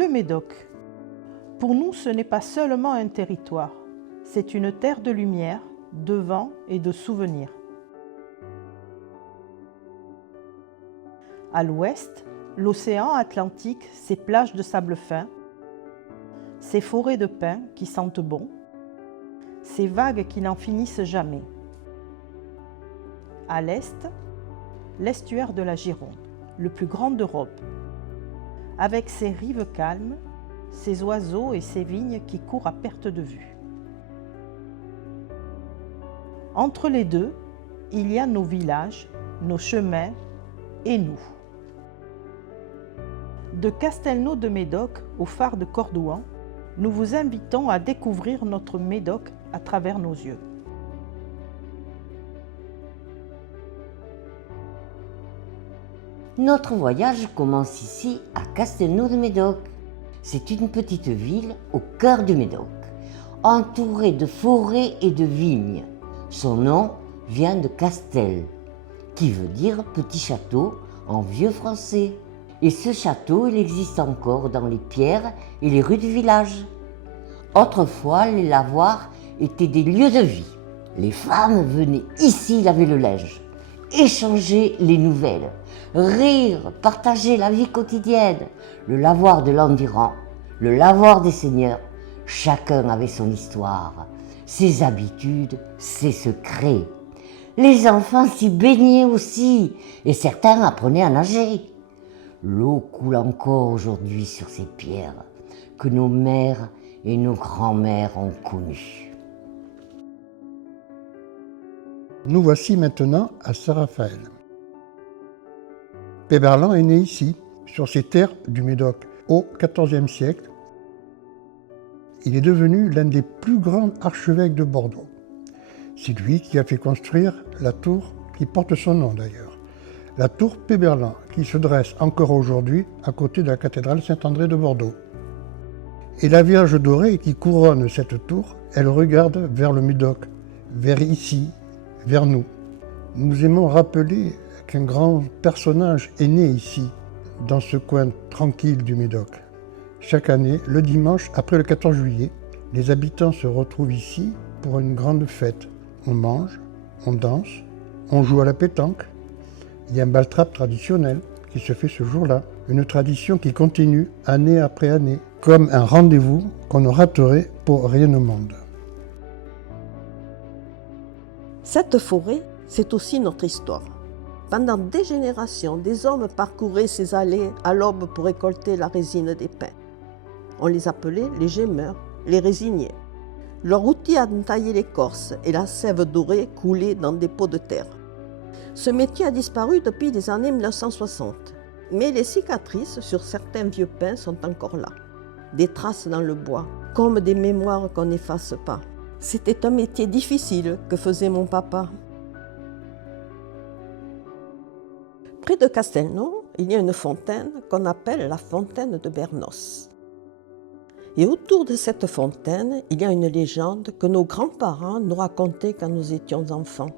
Le Médoc. Pour nous, ce n'est pas seulement un territoire, c'est une terre de lumière, de vent et de souvenirs. À l'ouest, l'océan Atlantique, ses plages de sable fin, ses forêts de pins qui sentent bon, ses vagues qui n'en finissent jamais. À l'est, l'estuaire de la Gironde, le plus grand d'Europe, avec ses rives calmes, ses oiseaux et ses vignes qui courent à perte de vue. Entre les deux, il y a nos villages, nos chemins et nous. De Castelnau de Médoc au phare de Cordouan, nous vous invitons à découvrir notre Médoc à travers nos yeux. Notre voyage commence ici à Castelnau de Médoc. C'est une petite ville au cœur du Médoc, entourée de forêts et de vignes. Son nom vient de Castel, qui veut dire petit château en vieux français. Et ce château, il existe encore dans les pierres et les rues du village. Autrefois, les lavoirs étaient des lieux de vie. Les femmes venaient ici laver le linge, échanger les nouvelles, rire, partager la vie quotidienne. Le lavoir de l'Endiran, le lavoir des seigneurs, chacun avait son histoire, ses habitudes, ses secrets. Les enfants s'y baignaient aussi, et certains apprenaient à nager. L'eau coule encore aujourd'hui sur ces pierres que nos mères et nos grands-mères ont connues. Nous voici maintenant à Saint-Raphaël. Péberlan est né ici, sur ces terres du Médoc, au XIVe siècle. Il est devenu l'un des plus grands archevêques de Bordeaux. C'est lui qui a fait construire la tour qui porte son nom d'ailleurs. La tour Péberlan, qui se dresse encore aujourd'hui à côté de la cathédrale Saint-André de Bordeaux. Et la Vierge dorée qui couronne cette tour, elle regarde vers le Médoc, vers ici, vers nous. Nous aimons rappeler qu'un grand personnage est né ici, dans ce coin tranquille du Médoc. Chaque année, le dimanche après le 14 juillet, les habitants se retrouvent ici pour une grande fête. On mange, on danse, on joue à la pétanque. Il y a un bal-trap traditionnel qui se fait ce jour-là, une tradition qui continue année après année, comme un rendez-vous qu'on ne raterait pour rien au monde. Cette forêt, c'est aussi notre histoire. Pendant des générations, des hommes parcouraient ces allées à l'aube pour récolter la résine des pins. On les appelait les gémeurs, les résiniers. Leur outil entaillait l'écorce et la sève dorée coulait dans des pots de terre. Ce métier a disparu depuis les années 1960, mais les cicatrices sur certains vieux pins sont encore là. Des traces dans le bois, comme des mémoires qu'on n'efface pas. C'était un métier difficile que faisait mon papa. Près de Castelnau, il y a une fontaine qu'on appelle la fontaine de Bernos. Et autour de cette fontaine, il y a une légende que nos grands-parents nous racontaient quand nous étions enfants.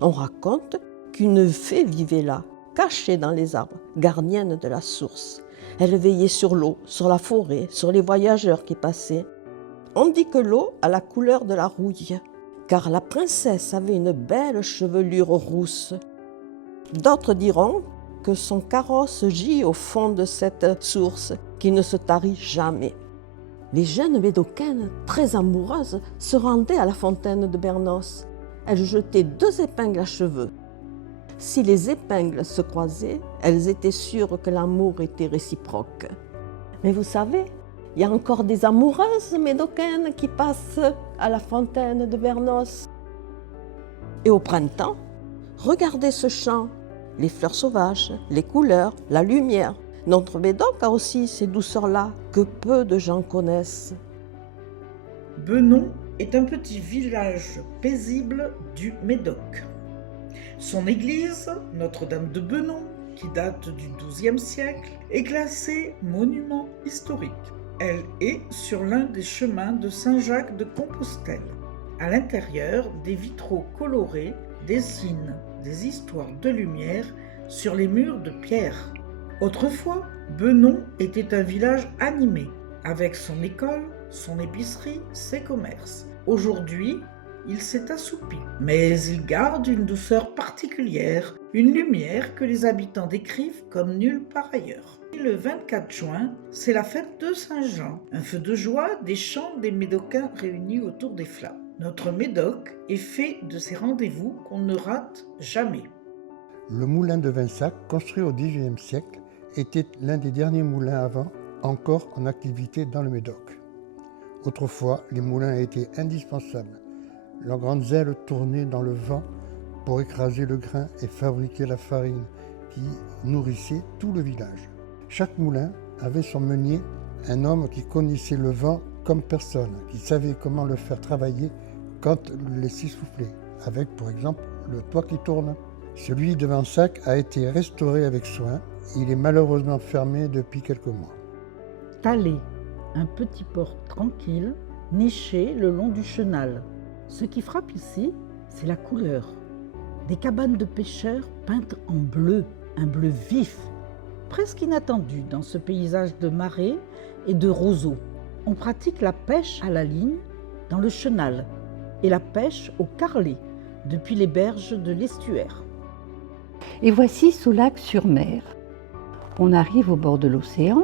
On raconte qu'une fée vivait là, cachée dans les arbres, gardienne de la source. Elle veillait sur l'eau, sur la forêt, sur les voyageurs qui passaient. On dit que l'eau a la couleur de la rouille, car la princesse avait une belle chevelure rousse. D'autres diront que son carrosse gît au fond de cette source qui ne se tarit jamais. Les jeunes Médocaines, très amoureuses, se rendaient à la fontaine de Bernos. Elles jetaient 2 épingles à cheveux. Si les épingles se croisaient, elles étaient sûres que l'amour était réciproque. Mais vous savez, il y a encore des amoureuses médocaines qui passent à la fontaine de Bernos. Et au printemps, regardez ce champ, les fleurs sauvages, les couleurs, la lumière. Notre Médoc a aussi ces douceurs-là que peu de gens connaissent. Benon est un petit village paisible du Médoc. Son église, Notre-Dame de Benon, qui date du XIIe siècle, est classée monument historique. Elle est sur l'un des chemins de Saint-Jacques de Compostelle. À l'intérieur, des vitraux colorés dessinent des histoires de lumière sur les murs de pierre. Autrefois, Benon était un village animé, avec son école, son épicerie, ses commerces. Aujourd'hui, il s'est assoupi, mais il garde une douceur particulière, une lumière que les habitants décrivent comme nulle part ailleurs. Le 24 juin, c'est la fête de Saint-Jean, un feu de joie, des chants des Médocains réunis autour des flammes. Notre Médoc est fait de ces rendez-vous qu'on ne rate jamais. Le moulin de Vinsac, construit au XIXe siècle, était l'un des derniers moulins à vent encore en activité dans le Médoc. Autrefois, les moulins étaient indispensables. Leurs grandes ailes tournaient dans le vent pour écraser le grain et fabriquer la farine qui nourrissait tout le village. Chaque moulin avait son meunier, un homme qui connaissait le vent comme personne, qui savait comment le faire travailler quand le laisser souffler, avec par exemple le toit qui tourne. Celui de Vinsac a été restauré avec soin. Il est malheureusement fermé depuis quelques mois. Talé, un petit port tranquille, niché le long du chenal. Ce qui frappe ici, c'est la couleur. Des cabanes de pêcheurs peintes en bleu, un bleu vif, presque inattendu dans ce paysage de marais et de roseaux. On pratique la pêche à la ligne dans le chenal et la pêche au carrelet depuis les berges de l'estuaire. Et voici Soulac-sur-Mer. On arrive au bord de l'océan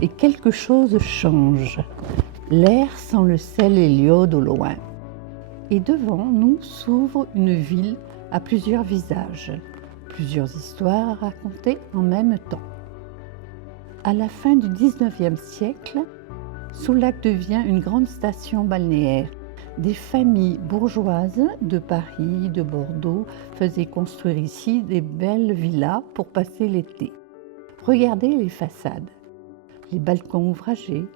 et quelque chose change. L'air sent le sel et l'iode au loin. Et devant nous s'ouvre une ville à plusieurs visages, plusieurs histoires à raconter en même temps. À la fin du XIXe siècle, Soulac devient une grande station balnéaire. Des familles bourgeoises de Paris, de Bordeaux faisaient construire ici des belles villas pour passer l'été. Regardez les façades, les balcons ouvragés,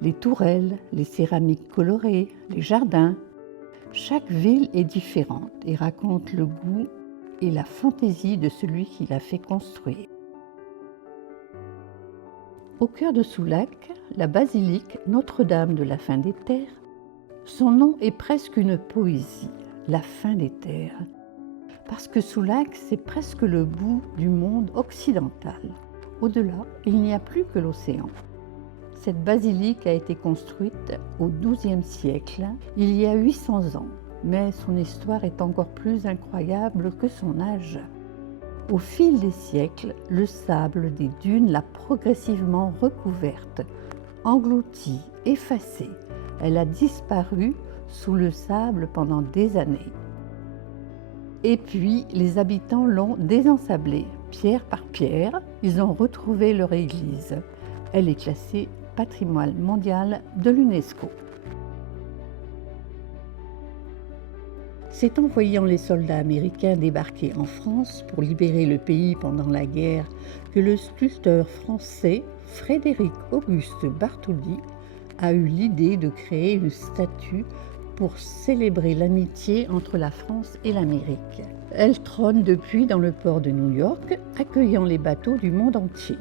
les tourelles, les céramiques colorées, les jardins. Chaque ville est différente et raconte le goût et la fantaisie de celui qui l'a fait construire. Au cœur de Soulac, la basilique Notre-Dame de la Fin des Terres. Son nom est presque une poésie, la fin des terres, parce que Soulac, c'est presque le bout du monde occidental. Au-delà, il n'y a plus que l'océan. Cette basilique a été construite au XIIe siècle, il y a 800 ans, mais son histoire est encore plus incroyable que son âge. Au fil des siècles, le sable des dunes l'a progressivement recouverte, engloutie, effacée. Elle a disparu sous le sable pendant des années. Et puis, les habitants l'ont désensablée. Pierre par pierre, ils ont retrouvé leur église. Elle est classée patrimoine mondial de l'UNESCO. C'est en voyant les soldats américains débarquer en France pour libérer le pays pendant la guerre que le sculpteur français Frédéric Auguste Bartholdi a eu l'idée de créer une statue pour célébrer l'amitié entre la France et l'Amérique. Elle trône depuis dans le port de New York, accueillant les bateaux du monde entier.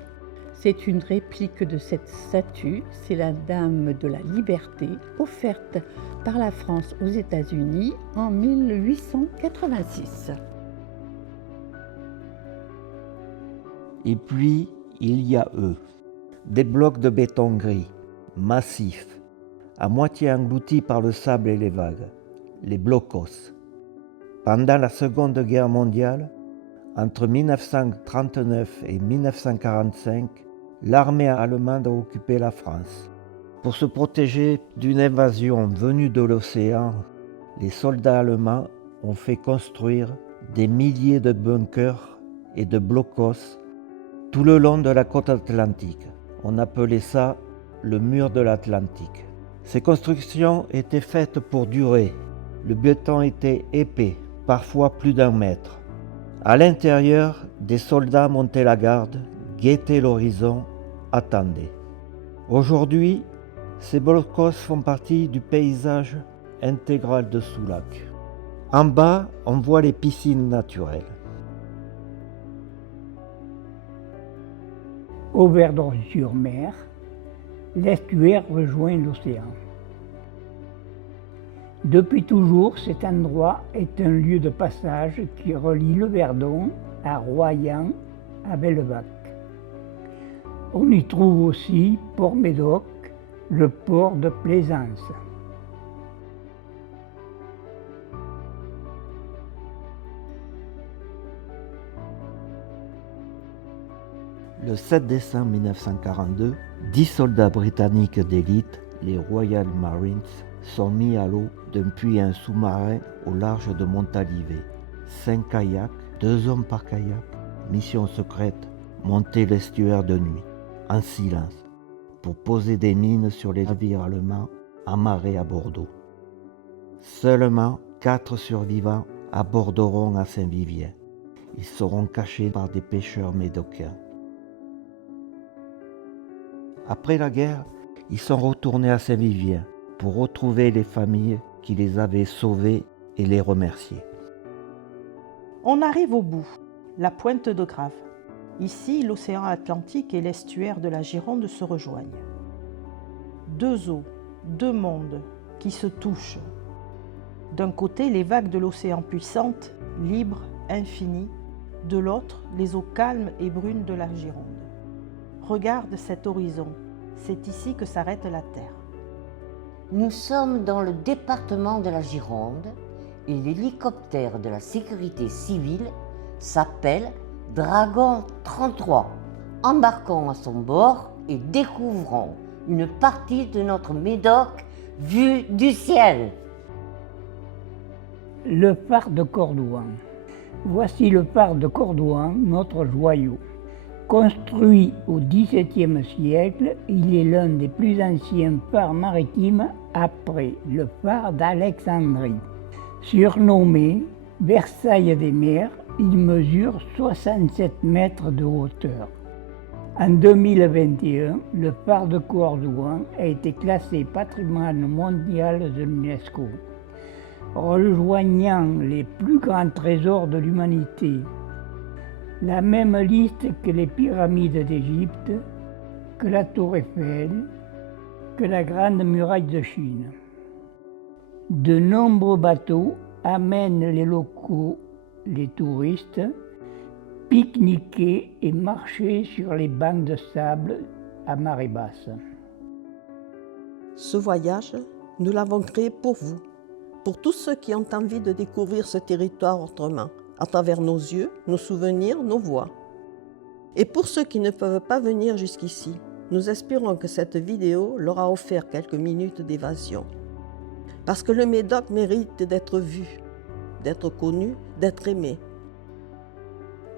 C'est une réplique de cette statue, c'est la Dame de la Liberté, offerte par la France aux États-Unis en 1886. Et puis, il y a eux, des blocs de béton gris, massifs, à moitié engloutis par le sable et les vagues, les blocos. Pendant la Seconde Guerre mondiale, entre 1939 et 1945, l'armée allemande a occupé la France. Pour se protéger d'une invasion venue de l'océan, les soldats allemands ont fait construire des milliers de bunkers et de blocos tout le long de la côte atlantique. On appelait ça le mur de l'Atlantique. Ces constructions étaient faites pour durer. Le béton était épais, parfois plus d'1 mètre. À l'intérieur, des soldats montaient la garde, guettaient l'horizon, attendaient. Aujourd'hui, ces blocos font partie du paysage intégral de Soulac. En bas, on voit les piscines naturelles. Au Verdon-sur-Mer, l'estuaire rejoint l'océan. Depuis toujours, cet endroit est un lieu de passage qui relie le Verdon à Royan, à Bellevaque. On y trouve aussi Port-Médoc, le port de plaisance. Le 7 décembre 1942, 10 soldats britanniques d'élite, les Royal Marines, sont mis à l'eau d'un puits à un sous-marin au large de Montalivet. 5 kayaks, 2 hommes par kayak, mission secrète, monter l'estuaire de nuit, en silence, pour poser des mines sur les navires allemands amarrés à Bordeaux. Seulement 4 survivants aborderont à Saint-Vivien. Ils seront cachés par des pêcheurs médocains. Après la guerre, ils sont retournés à Saint-Vivien pour retrouver les familles qui les avaient sauvés et les remercier. On arrive au bout, la pointe de Grave. Ici, l'océan Atlantique et l'estuaire de la Gironde se rejoignent. 2 eaux, 2 mondes qui se touchent. D'un côté, les vagues de l'océan puissantes, libres, infinies. De l'autre, les eaux calmes et brunes de la Gironde. Regarde cet horizon, c'est ici que s'arrête la Terre. Nous sommes dans le département de la Gironde et l'hélicoptère de la sécurité civile s'appelle Dragon 33. Embarquons à son bord et découvrons une partie de notre Médoc vue du ciel. Le phare de Cordouan. Voici le phare de Cordouan, notre joyau. Construit au XVIIe siècle, il est l'un des plus anciens phares maritimes après le phare d'Alexandrie. Surnommé Versailles des mers, il mesure 67 mètres de hauteur. En 2021, le phare de Cordouan a été classé patrimoine mondial de l'UNESCO, rejoignant les plus grands trésors de l'humanité. La même liste que les pyramides d'Égypte, que la Tour Eiffel, que la Grande Muraille de Chine. De nombreux bateaux amènent les locaux, les touristes, pique-niquer et marcher sur les bancs de sable à marée basse. Ce voyage, nous l'avons créé pour vous, pour tous ceux qui ont envie de découvrir ce territoire autrement, à travers nos yeux, nos souvenirs, nos voix. Et pour ceux qui ne peuvent pas venir jusqu'ici, nous espérons que cette vidéo leur a offert quelques minutes d'évasion. Parce que le Médoc mérite d'être vu, d'être connu, d'être aimé,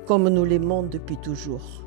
comme nous l'aimons depuis toujours.